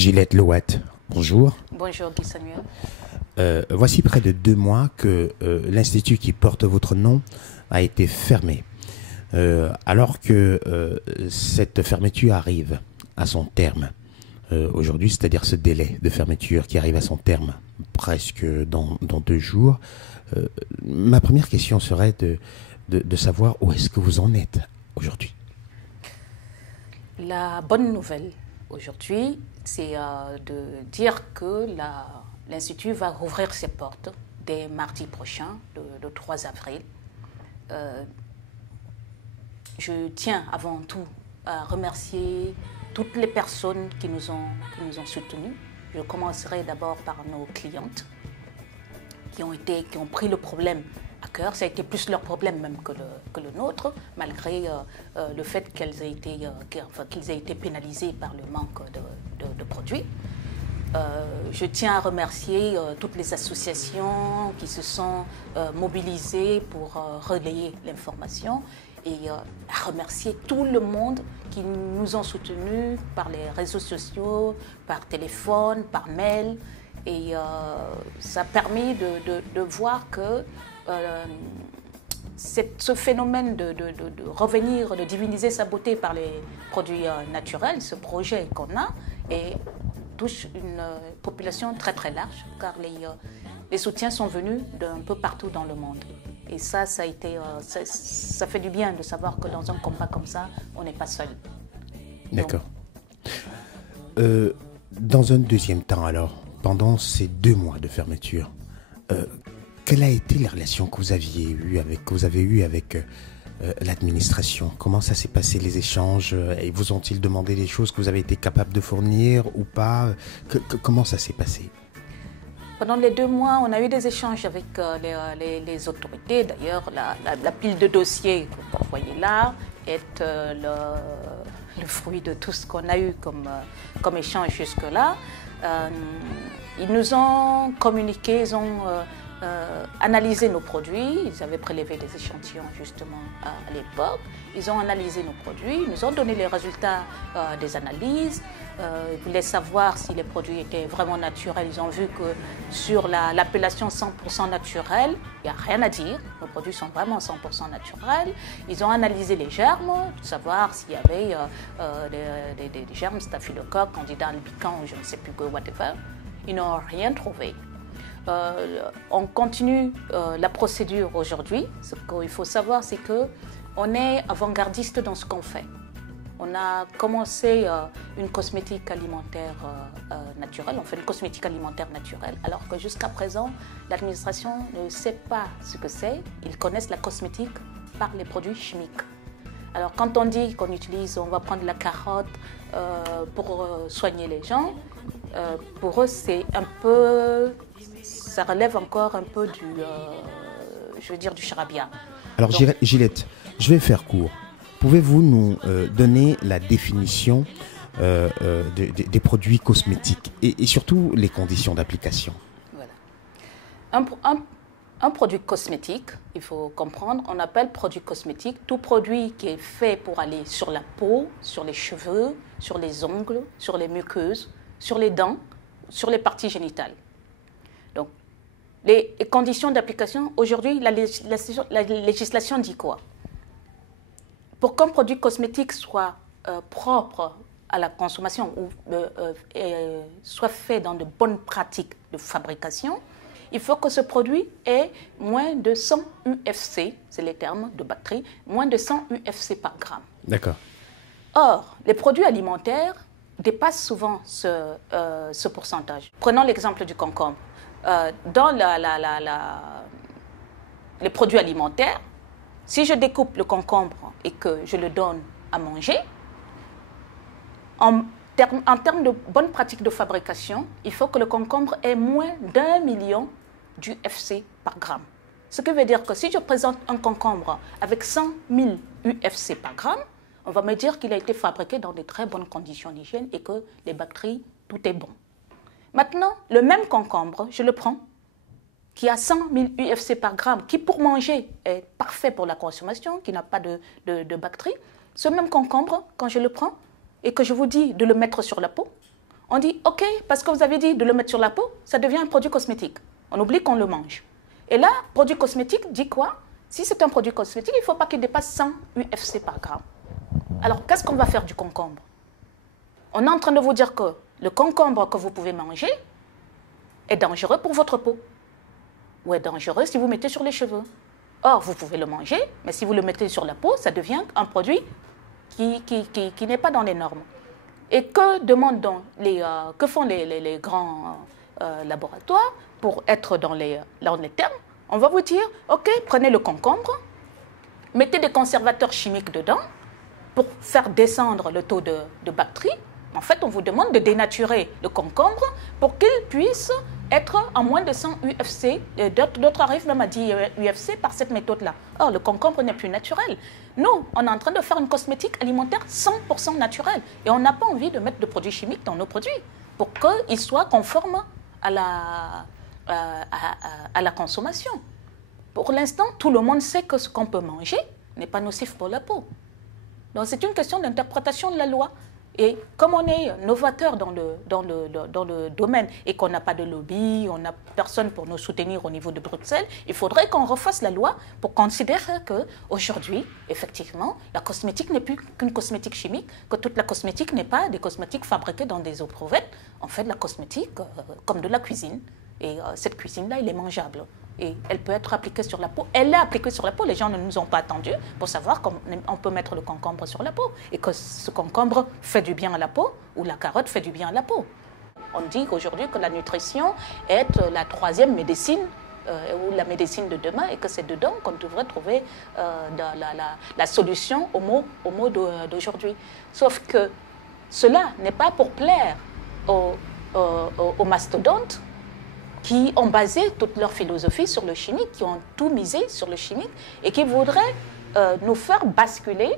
Gillette Louette, bonjour. Bonjour Guy Samuel. Voici près de 2 mois que l'institut qui porte votre nom a été fermé. Alors que cette fermeture arrive à son terme aujourd'hui, c'est-à-dire ce délai de fermeture qui arrive à son terme presque dans 2 jours, ma première question serait de savoir où est-ce que vous en êtes aujourd'hui. La bonne nouvelle aujourd'hui, c'est de dire que l'Institut va rouvrir ses portes dès mardi prochain, le 3 avril. Je tiens avant tout à remercier toutes les personnes qui nous ont soutenus. Je commencerai d'abord par nos clientes qui ont pris le problème à cœur. Ça a été plus leur problème même que le nôtre, malgré le fait qu'ils aient été pénalisés par le manque de produits. Je tiens à remercier toutes les associations qui se sont mobilisées pour relayer l'information et à remercier tout le monde qui nous ont soutenus par les réseaux sociaux, par téléphone, par mail. Et ça a permis de voir que ce phénomène de revenir, de diviniser sa beauté par les produits naturels, ce projet qu'on a, touche une population très très large, car les soutiens sont venus d'un peu partout dans le monde. Et ça fait du bien de savoir que dans un combat comme ça, on n'est pas seul. D'accord. Dans un deuxième temps alors, pendant ces 2 mois de fermeture, quelle a été la relation que vous avez eue avec l'administration? Comment ça s'est passé, les échanges? Et vous ont-ils demandé des choses que vous avez été capable de fournir ou pas? Comment ça s'est passé? Pendant les 2 mois, on a eu des échanges avec les autorités. D'ailleurs, la pile de dossiers que vous voyez là est le fruit de tout ce qu'on a eu comme échange jusque-là. Ils nous ont communiqué, ils ont analysé nos produits. Ils avaient prélevé des échantillons justement à l'époque. Ils ont analysé nos produits, ils nous ont donné les résultats des analyses. Ils voulaient savoir si les produits étaient vraiment naturels. Ils ont vu que sur l'appellation 100% naturel, il n'y a rien à dire. Nos produits sont vraiment 100% naturels. Ils ont analysé les germes, pour savoir s'il y avait des germes, staphylocoque, candida albicans, ou je ne sais plus quoi, whatever. Ils n'ont rien trouvé. On continue la procédure aujourd'hui. Ce qu'il faut savoir, c'est qu'on est avant-gardiste dans ce qu'on fait. On a commencé une cosmétique alimentaire naturelle, on fait une cosmétique alimentaire naturelle, alors que jusqu'à présent, l'administration ne sait pas ce que c'est. Ils connaissent la cosmétique par les produits chimiques. Alors quand on dit qu'on utilise, on va prendre la carotte pour soigner les gens, pour eux c'est un peu, ça relève encore un peu du charabia. Alors donc, Gillette, je vais faire court. Pouvez-vous nous donner la définition des produits cosmétiques et surtout les conditions d'application? Voilà. Un produit cosmétique, il faut comprendre, on appelle produit cosmétique tout produit qui est fait pour aller sur la peau, sur les cheveux, sur les ongles, sur les muqueuses, sur les dents, sur les parties génitales. Donc, les conditions d'application, aujourd'hui, la législation dit quoi? Pour qu'un produit cosmétique soit propre à la consommation ou soit fait dans de bonnes pratiques de fabrication, il faut que ce produit ait moins de 100 UFC, c'est les termes de batterie, moins de 100 UFC par gramme. D'accord. Or, les produits alimentaires dépassent souvent ce pourcentage. Prenons l'exemple du concombre. Dans les produits alimentaires, si je découpe le concombre et que je le donne à manger, en termes de bonnes pratiques de fabrication, il faut que le concombre ait moins d'1 million d'UFC par gramme. Ce qui veut dire que si je présente un concombre avec 100 000 UFC par gramme, on va me dire qu'il a été fabriqué dans de très bonnes conditions d'hygiène et que les bactéries, tout est bon. Maintenant, le même concombre, je le prends, qui a 100 000 UFC par gramme, qui pour manger est parfait pour la consommation, qui n'a pas de bactéries. Ce même concombre, quand je le prends et que je vous dis de le mettre sur la peau, On dit, OK, parce que vous avez dit de le mettre sur la peau, ça devient un produit cosmétique. On oublie qu'on le mange. Et là, produit cosmétique dit quoi? Si c'est un produit cosmétique, il ne faut pas qu'il dépasse 100 UFC par gramme. Alors, qu'est-ce qu'on va faire du concombre? On est en train de vous dire que le concombre que vous pouvez manger est dangereux pour votre peau. Ou est dangereux si vous mettez sur les cheveux. Or, vous pouvez le manger, mais si vous le mettez sur la peau, ça devient un produit qui n'est pas dans les normes. Et que font les grands laboratoires pour être dans les termes? On va vous dire, OK, prenez le concombre, mettez des conservateurs chimiques dedans pour faire descendre le taux de bactéries. En fait, on vous demande de dénaturer le concombre pour qu'il puisse être en moins de 100 UFC. D'autres arrivent même à 10 UFC par cette méthode-là. Or, le concombre n'est plus naturel. Nous, on est en train de faire une cosmétique alimentaire 100% naturelle. Et on n'a pas envie de mettre de produits chimiques dans nos produits pour qu'ils soient conformes à la consommation. Pour l'instant, tout le monde sait que ce qu'on peut manger n'est pas nocif pour la peau. Donc, c'est une question d'interprétation de la loi. Et comme on est novateur dans le domaine et qu'on n'a pas de lobby, on n'a personne pour nous soutenir au niveau de Bruxelles, il faudrait qu'on refasse la loi pour considérer qu'aujourd'hui, effectivement, la cosmétique n'est plus qu'une cosmétique chimique, que toute la cosmétique n'est pas des cosmétiques fabriquées dans des eaux-provettes. On fait de la cosmétique comme de la cuisine. Et cette cuisine-là, elle est mangeable. Et elle peut être appliquée sur la peau. Elle est appliquée sur la peau. Les gens ne nous ont pas attendus pour savoir qu'on peut mettre le concombre sur la peau. Et que ce concombre fait du bien à la peau ou la carotte fait du bien à la peau. On dit qu'aujourd'hui que la nutrition est la troisième médecine ou la médecine de demain et que c'est dedans qu'on devrait trouver la solution aux maux d'aujourd'hui. Sauf que cela n'est pas pour plaire aux mastodontes qui ont basé toute leur philosophie sur le chimique, qui ont tout misé sur le chimique et qui voudraient nous faire basculer,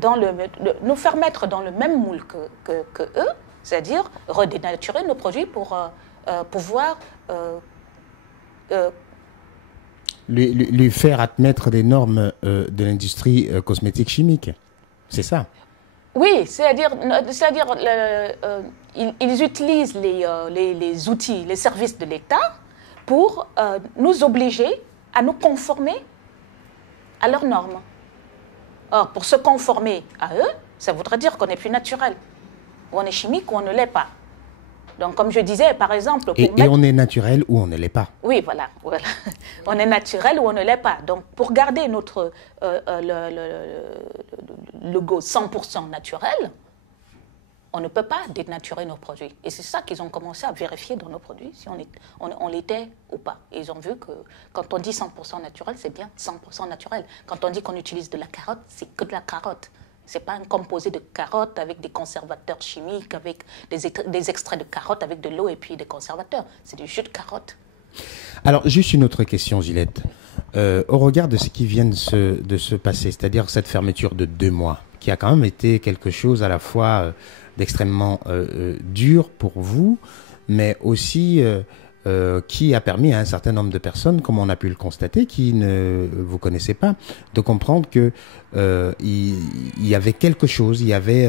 nous faire mettre dans le même moule que eux, c'est-à-dire redénaturer nos produits pour pouvoir lui faire admettre des normes de l'industrie cosmétique chimique. C'est ça. Oui, c'est-à-dire ils utilisent les outils, les services de l'État pour nous obliger à nous conformer à leurs normes. Or, pour se conformer à eux, ça voudrait dire qu'on est plus naturel, ou on est chimique ou on ne l'est pas. Donc, comme je disais, par exemple... Et on est naturel ou on ne l'est pas. Oui, voilà. On est naturel ou on ne l'est pas. Donc, pour garder notre logo 100% naturel, on ne peut pas dénaturer nos produits. Et c'est ça qu'ils ont commencé à vérifier dans nos produits, si on l'était ou pas. Et ils ont vu que quand on dit 100% naturel, c'est bien 100% naturel. Quand on dit qu'on utilise de la carotte, c'est que de la carotte. Ce n'est pas un composé de carottes avec des conservateurs chimiques, avec des extraits de carottes avec de l'eau et puis des conservateurs. C'est du jus de carotte. Alors, juste une autre question, Gilette. Au regard de ce qui vient de se passer, c'est-à-dire cette fermeture de 2 mois, qui a quand même été quelque chose à la fois d'extrêmement dur pour vous, mais aussi qui a permis à un certain nombre de personnes, comme on a pu le constater, qui ne vous connaissaient pas, de comprendre que il y avait quelque chose, il y avait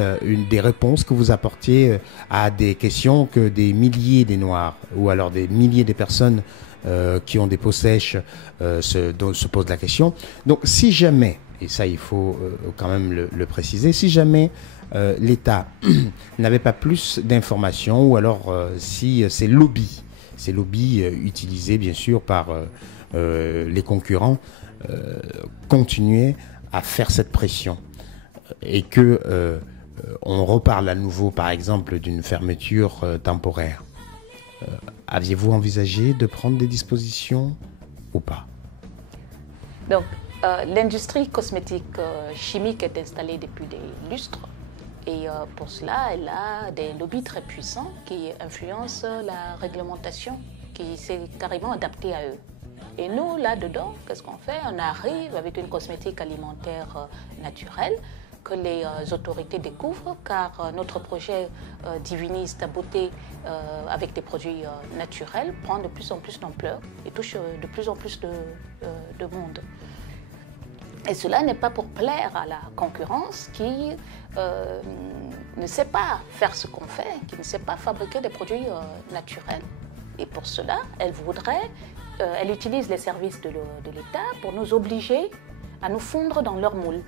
des réponses que vous apportiez à des questions que des milliers des Noirs ou alors des milliers de personnes qui ont des peaux sèches se posent la question. Donc, si jamais, et ça il faut quand même le préciser, si jamais l'État n'avait pas plus d'informations ou alors si ces lobbies utilisés bien sûr par les concurrents continuaient à faire cette pression et que on reparle à nouveau par exemple d'une fermeture temporaire, aviez-vous envisagé de prendre des dispositions ou pas? Donc l'industrie cosmétique chimique est installée depuis des lustres. Et pour cela, elle a des lobbies très puissants qui influencent la réglementation, qui s'est carrément adaptée à eux. Et nous, là-dedans, qu'est-ce qu'on fait? On arrive avec une cosmétique alimentaire naturelle que les autorités découvrent, car notre projet Divinise ta beauté avec des produits naturels prend de plus en plus d'ampleur et touche de plus en plus de monde. Et cela n'est pas pour plaire à la concurrence qui ne sait pas faire ce qu'on fait, qui ne sait pas fabriquer des produits naturels. Et pour cela, elle utilise les services de l'État pour nous obliger à nous fondre dans leur moule.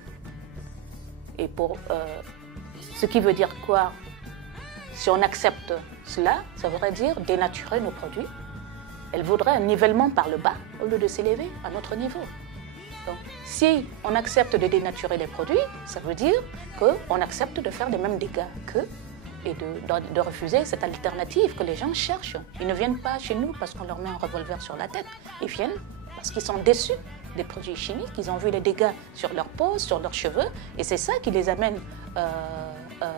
Et ce qui veut dire quoi? Si on accepte cela, ça voudrait dire dénaturer nos produits. Elle voudrait un nivellement par le bas au lieu de s'élever à notre niveau. Donc, si on accepte de dénaturer les produits, ça veut dire qu'on accepte de faire les mêmes dégâts qu'eux et de refuser cette alternative que les gens cherchent. Ils ne viennent pas chez nous parce qu'on leur met un revolver sur la tête. Ils viennent parce qu'ils sont déçus des produits chimiques, ils ont vu les dégâts sur leur peau, sur leurs cheveux, et c'est ça qui les amène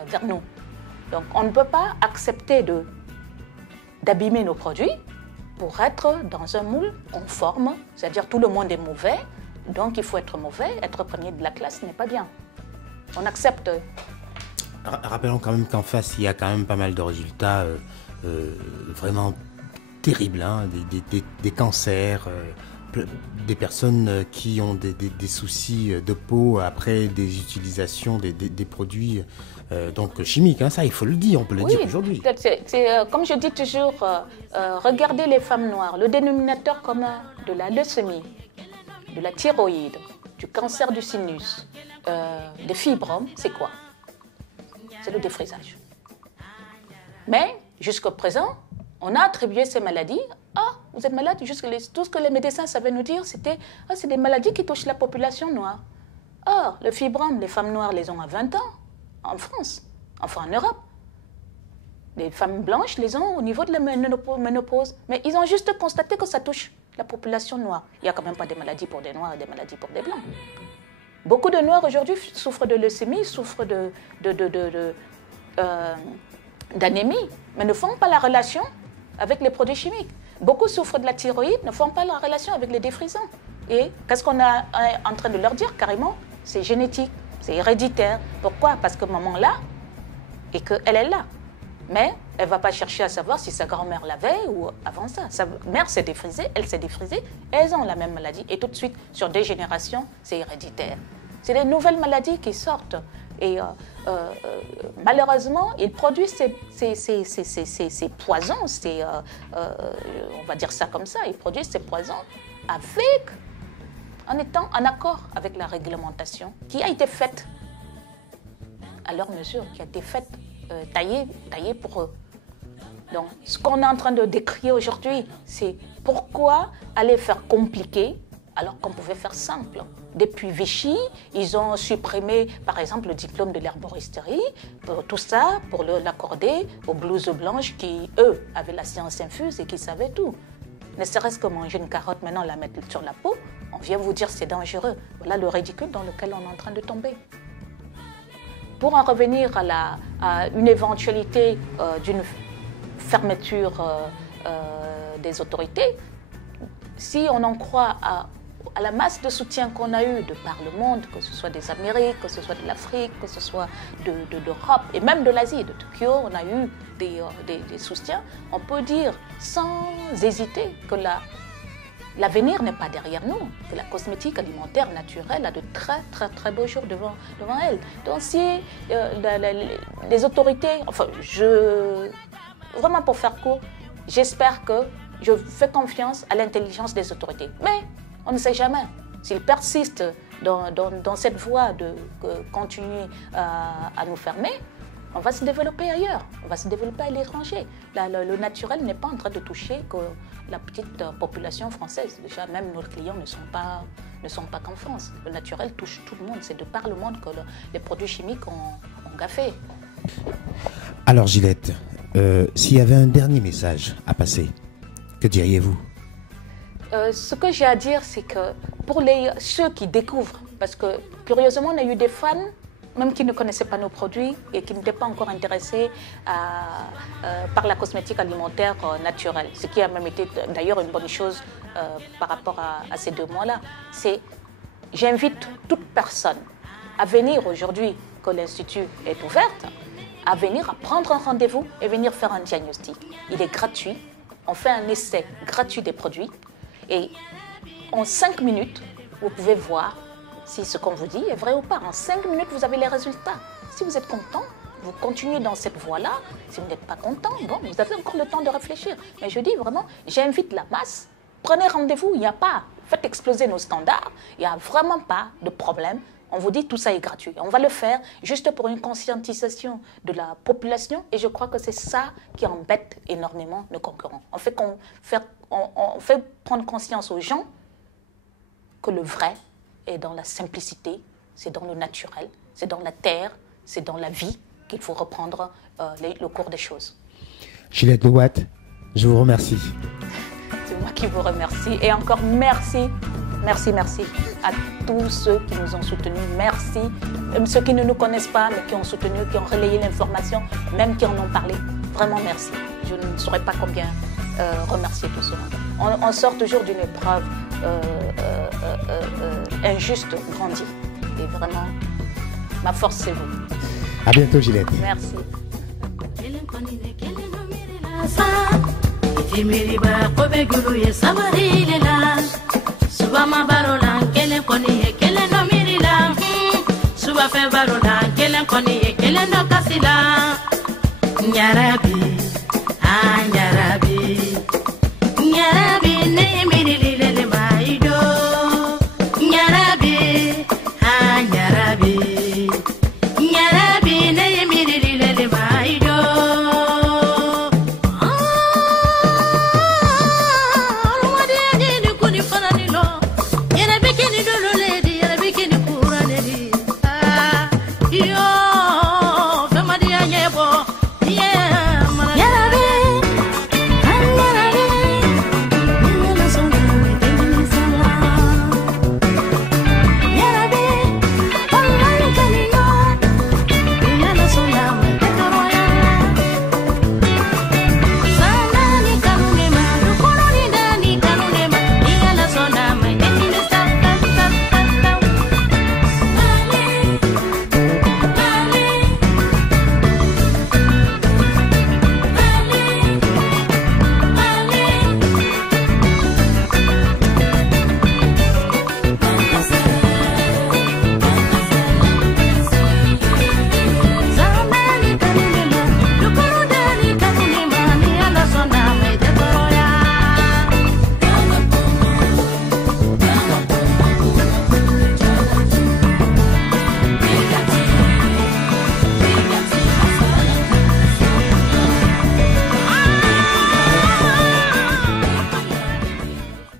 vers nous. Donc on ne peut pas accepter d'abîmer nos produits pour être dans un moule conforme, c'est-à-dire tout le monde est mauvais, donc il faut être mauvais, être premier de la classe n'est pas bien. On accepte. Rappelons quand même qu'en face, il y a quand même pas mal de résultats vraiment terribles, hein, des cancers, des personnes qui ont des soucis de peau après des utilisations des produits donc chimiques. Hein, ça, il faut le dire, on peut le dire aujourd'hui. Comme je dis toujours, regardez les femmes noires, le dénominateur commun de la leucémie, de la thyroïde, du cancer du sinus, des fibromes, c'est quoi? C'est le défrisage. Mais jusqu'à présent, on a attribué ces maladies. Ah, vous êtes malade. Tout ce que les médecins savaient nous dire, c'était c'est des maladies qui touchent la population noire. Or, le fibrome, les femmes noires les ont à 20 ans en France, enfin en Europe. Les femmes blanches les ont au niveau de la ménopause. Mais ils ont juste constaté que ça touche la population noire. Il n'y a quand même pas des maladies pour des noirs et des maladies pour des blancs. Beaucoup de noirs aujourd'hui souffrent de leucémie, souffrent d'anémie, mais ne font pas la relation avec les produits chimiques. Beaucoup souffrent de la thyroïde, ne font pas la relation avec les défrisants. Et qu'est-ce qu'on est en train de leur dire carrément? C'est génétique, c'est héréditaire. Pourquoi? Parce que maman l'a et qu'elle est là. Mais elle ne va pas chercher à savoir si sa grand-mère l'avait ou avant ça. Sa mère s'est défrisée, elle s'est défrisée, elles ont la même maladie. Et tout de suite, sur des générations, c'est héréditaire. C'est des nouvelles maladies qui sortent. Et malheureusement, ils produisent ces poisons, on va dire ça comme ça, ils produisent ces poisons en étant en accord avec la réglementation qui a été faite à leur mesure, qui a été faite, taillée pour eux. Donc, ce qu'on est en train de décrire aujourd'hui, c'est pourquoi aller faire compliqué alors qu'on pouvait faire simple. Depuis Vichy, ils ont supprimé, par exemple, le diplôme de l'herboristerie, tout ça pour l'accorder aux blouses blanches qui, eux, avaient la science infuse et qui savaient tout. Ne serait-ce que manger une carotte, maintenant la mettre sur la peau, on vient vous dire c'est dangereux. Voilà le ridicule dans lequel on est en train de tomber. Pour en revenir à une éventualité d'une fermeture des autorités, si on en croit à la masse de soutien qu'on a eu de par le monde, que ce soit des Amériques, que ce soit de l'Afrique, que ce soit d'Europe et même de l'Asie, de Tokyo, on a eu des soutiens, on peut dire sans hésiter que l'avenir n'est pas derrière nous, que la cosmétique alimentaire naturelle a de très très très beaux jours devant elle. Donc si les autorités, enfin vraiment pour faire court, j'espère que je fais confiance à l'intelligence des autorités. Mais on ne sait jamais. S'ils persistent dans cette voie de continuer à nous fermer, on va se développer ailleurs, on va se développer à l'étranger. Le naturel n'est pas en train de toucher que la petite population française. Déjà, même nos clients ne sont pas qu'en France. Le naturel touche tout le monde. C'est de par le monde que les produits chimiques ont gaffé. Alors Gilette, s'il y avait un dernier message à passer, que diriez-vous? Ce que j'ai à dire, c'est que pour ceux qui découvrent, parce que curieusement, on a eu des fans, même qui ne connaissaient pas nos produits et qui n'étaient pas encore intéressés par la cosmétique alimentaire naturelle, ce qui a même été d'ailleurs une bonne chose par rapport à ces 2 mois-là. J'invite toute personne à venir aujourd'hui que l'Institut est ouvert, à venir, à prendre un rendez-vous et venir faire un diagnostic. Il est gratuit, on fait un essai gratuit des produits. Et en 5 minutes, vous pouvez voir si ce qu'on vous dit est vrai ou pas. En 5 minutes, vous avez les résultats. Si vous êtes content, vous continuez dans cette voie-là. Si vous n'êtes pas content, bon, vous avez encore le temps de réfléchir. Mais je dis vraiment, j'invite la masse, prenez rendez-vous, il n'y a pas, faites exploser nos standards, il n'y a vraiment pas de problème. On vous dit tout ça est gratuit. On va le faire juste pour une conscientisation de la population et je crois que c'est ça qui embête énormément nos concurrents. On fait prendre conscience aux gens que le vrai est dans la simplicité, c'est dans le naturel, c'est dans la terre, c'est dans la vie qu'il faut reprendre le cours des choses. Gilette Lewatt, je vous remercie. C'est moi qui vous remercie et encore merci. Merci, merci à tous ceux qui nous ont soutenus. Merci. Même ceux qui ne nous connaissent pas, mais qui ont soutenu, qui ont relayé l'information, même qui en ont parlé. Vraiment, merci. Je ne saurais pas combien remercier tout ce monde. On sort toujours d'une épreuve injuste, grandie. Et vraiment, ma force, c'est vous. À bientôt, Gilette. Merci. Subama barola kelen koni ye kelen no mirila suba fe barola kelen koni ye kelen no kasila nyara